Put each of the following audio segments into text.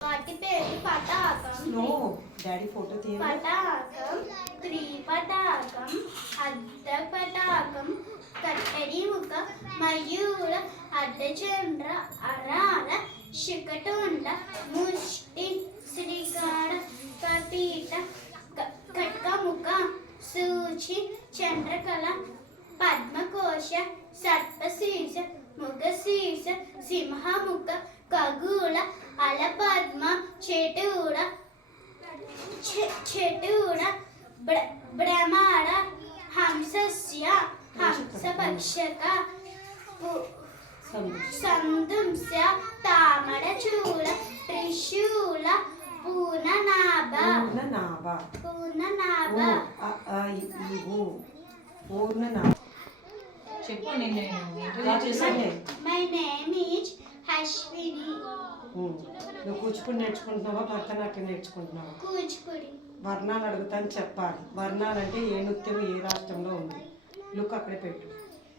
వాటి పేరు పతాకం, స్లో డాడీ ఫోటో తీయండి. పతాకం, త్రిపతాకం, అర్ధ పతాకం, కట్టడి ముఖ, మయూర, అర్ధచంద్ర, అరార, శిఖటుండ, ముష్టి, శ్రీకార, కపీట, ఖడ్గముఖ, సూచి, చంద్రకళ, పద్మకోశ, సర్పశీర్ష, మృగశీర్ష, సింహముఖ, ఖగోళ, అలపద్మ, చేటూర, భ్రమర, హంసస్య, హంసపక్షక, సందుంస్య, తామరచూడ, త్రిశూల, పూర్ణనాభ. చెప్పు. My name is Ashwini. నువ్వు కూచిపూడి నేర్చుకుంటున్నావా, భరతనాట్యం నేర్చుకుంటున్నావా? కూచిపూడి. వర్ణాలు అడుగుతాను చెప్పాలి. వర్ణాలు అంటే ఏ నృత్యము ఏ రాష్ట్రంలో ఉంది? లుక్ అక్కడే పెట్టు.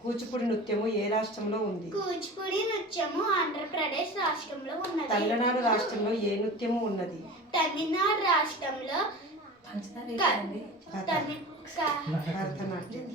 కూచిపూడి నృత్యము ఏ రాష్ట్రంలో ఉంది? కూచిపూడి నృత్యము ఆంధ్రప్రదేశ్ రాష్ట్రంలో ఉన్నది. తమిళనాడు రాష్ట్రంలో ఏ నృత్యము ఉన్నది? తమిళనాడు రాష్ట్రంలో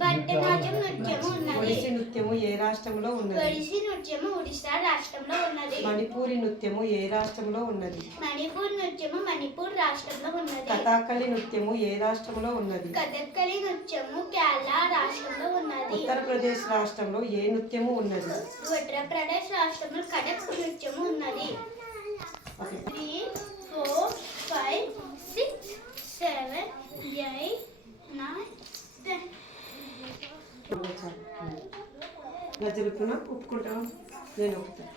భరతనాట్యం నృత్యము ఉన్నది. ఒడిస్సీ నృత్యము ఏ రాష్ట్రంలో ఉన్నది? ఒడిస్సీ నృత్యము ఒడిశా రాష్ట్రంలో ఉన్నది. మణిపూరి నృత్యము ఏ రాష్ట్రంలో ఉన్నది? మణిపూర్ నృత్యము మణిపూర్ రాష్ట్రంలో ఉన్నది. కథాకళి నృత్యము ఏ రాష్ట్రంలో ఉన్నది? కథకళి నృత్యము కేరళ రాష్ట్రంలో ఉన్నది. ఉత్తరప్రదేశ్ రాష్ట్రంలో ఏ నృత్యము ఉన్నది? ఉత్తరప్రదేశ్ రాష్ట్రంలో కథక్ నృత్యము ఉన్నది. 3, 4, 5, 6, 7, 8, 9, 10. గజలుపున ఒప్పుకుంటాను. నేను ఒప్పుతాను.